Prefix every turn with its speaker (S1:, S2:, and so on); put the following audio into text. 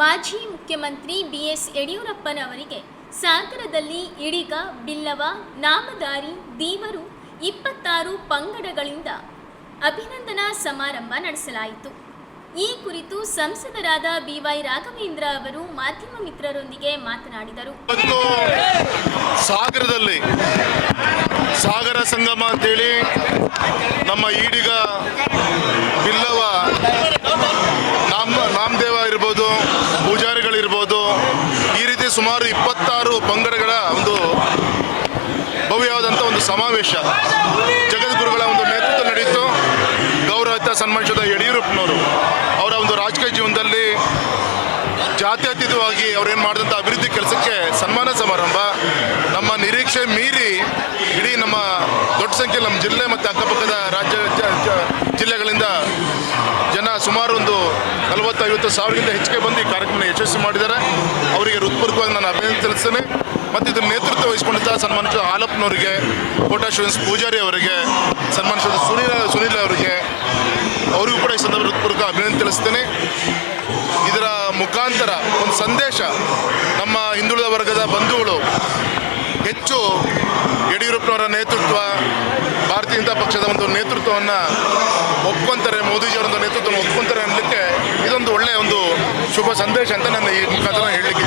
S1: ಮಾಜಿ ಮುಖ್ಯಮಂತ್ರಿ ಬಿಎಸ್ ಯಡಿಯೂರಪ್ಪನವರಿಗೆ ಸಾಗರದಲ್ಲಿ ಇಡಿಗ ಬಿಲ್ಲವ, ನಾಮದಾರಿ, ದೀವರು ಇಪ್ಪತ್ತಾರು ಪಂಗಡಗಳಿಂದ ಅಭಿನಂದನಾ ಸಮಾರಂಭ ನಡೆಸಲಾಯಿತು. ಈ ಕುರಿತು ಸಂಸದರಾದ ಬಿವೈ ರಾಘವೇಂದ್ರ ಅವರು ಮಾಧ್ಯಮ ಮಿತ್ರರೊಂದಿಗೆ ಮಾತನಾಡಿದರು.
S2: ಸಾಗರದಲ್ಲಿ ಸಾಗರ ಸಂಗಮ ಅಂತೇಳಿ ನಮ್ಮ ಈಡಿಗ, ಬಿಲ್ಲವ, ನಾಮ, ನಾಮದೇವ ಇರ್ಬೋದು ಸುಮಾರು ಇಪ್ಪತ್ತಾರು ಪಂಗಡಗಳ ಒಂದು ಭವ್ಯವಾದಂಥ ಒಂದು ಸಮಾವೇಶ ಜಗದ್ಗುರುಗಳ ಒಂದು ನೇತೃತ್ವ ನಡೆಯಿತು. ಗೌರವಿತ ಸನ್ಮಾನಿಸಿದ ಯಡಿಯೂರಪ್ಪನವರು ಅವರ ಒಂದು ರಾಜಕೀಯ ಜೀವನದಲ್ಲಿ ಜಾತ್ಯತೀತವಾಗಿ ಅವ್ರೇನು ಮಾಡಿದಂಥ ಅಭಿವೃದ್ಧಿ ಕೆಲಸಕ್ಕೆ ಸನ್ಮಾನ ಸಮಾರಂಭ. ನಮ್ಮ ನಿರೀಕ್ಷೆ ಮೀರಿ ಇಡೀ ನಮ್ಮ ದೊಡ್ಡ ಸಂಖ್ಯೆ ನಮ್ಮ ಜಿಲ್ಲೆ ಮತ್ತು ಅಕ್ಕಪಕ್ಕದ ರಾಜ್ಯ ಜಿಲ್ಲೆಗಳಿಂದ ಜನ ಸುಮಾರು ಒಂದು ನಲವತ್ತೈವತ್ತು ಸಾವಿರಕ್ಕಿಂತ ಹೆಚ್ಚಿಗೆ ಬಂದು ಈ ಕಾರ್ಯಕ್ರಮ ಯಶಸ್ವಿ ಮಾಡಿದ್ದಾರೆ. ಅವರಿಗೆ ಹೃತ್ಪೂರ್ವಕವಾಗಿ ಅಭಿನಂದನೆ ತಿಳಿಸ್ತೇನೆ ಮತ್ತು ಇದನ್ನು ನೇತೃತ್ವ ವಹಿಸಿಕೊಂಡಂಥ ಸನ್ಮಾನಿಸಿದ ಹಾಲಪ್ಪನವರಿಗೆ ಕೋಟಾ ಶ್ರೀನಿವಾಸ ಪೂಜಾರಿ ಅವರಿಗೆ, ಸನ್ಮಾನಿಸಿದ ಸುನೀಲ, ಸುನೀಲ್ ಅವರಿಗೆ ಅವರಿಗೂ ಕೂಡ ಈ ಸಂದರ್ಭದ ಹೃತ್ಪೂರ್ವಕ ಅಭಿನಂದನೆ ತಿಳಿಸ್ತೇನೆ. ಇದರ ಮುಖಾಂತರ ಒಂದು ಸಂದೇಶ ನಮ್ಮ ಹಿಂದುಳಿದ ವರ್ಗದ ಬಂಧುಗಳು, ಹೆಚ್ಚು ಯಡಿಯೂರಪ್ಪನವರ ನೇತೃತ್ವ, ಭಾರತೀಯ ಜನತಾ ಪಕ್ಷದ ಒಂದು ನೇತೃತ್ವವನ್ನು ಒಪ್ಕೊಂತಾರೆ ಮೋದಿಜಿಯವರ ನೇತೃತ್ವವನ್ನು ಒಪ್ಕೊಂತಾರೆ ಅನ್ನಲಿಕ್ಕೆ ಇದೊಂದು ಒಳ್ಳೆಯ ಒಂದು ಶುಭ ಸಂದೇಶ ಅಂತ ನಾನು ಈ ಮುಖಾಂತರ ಹೇಳಲಿಕ್ಕೆ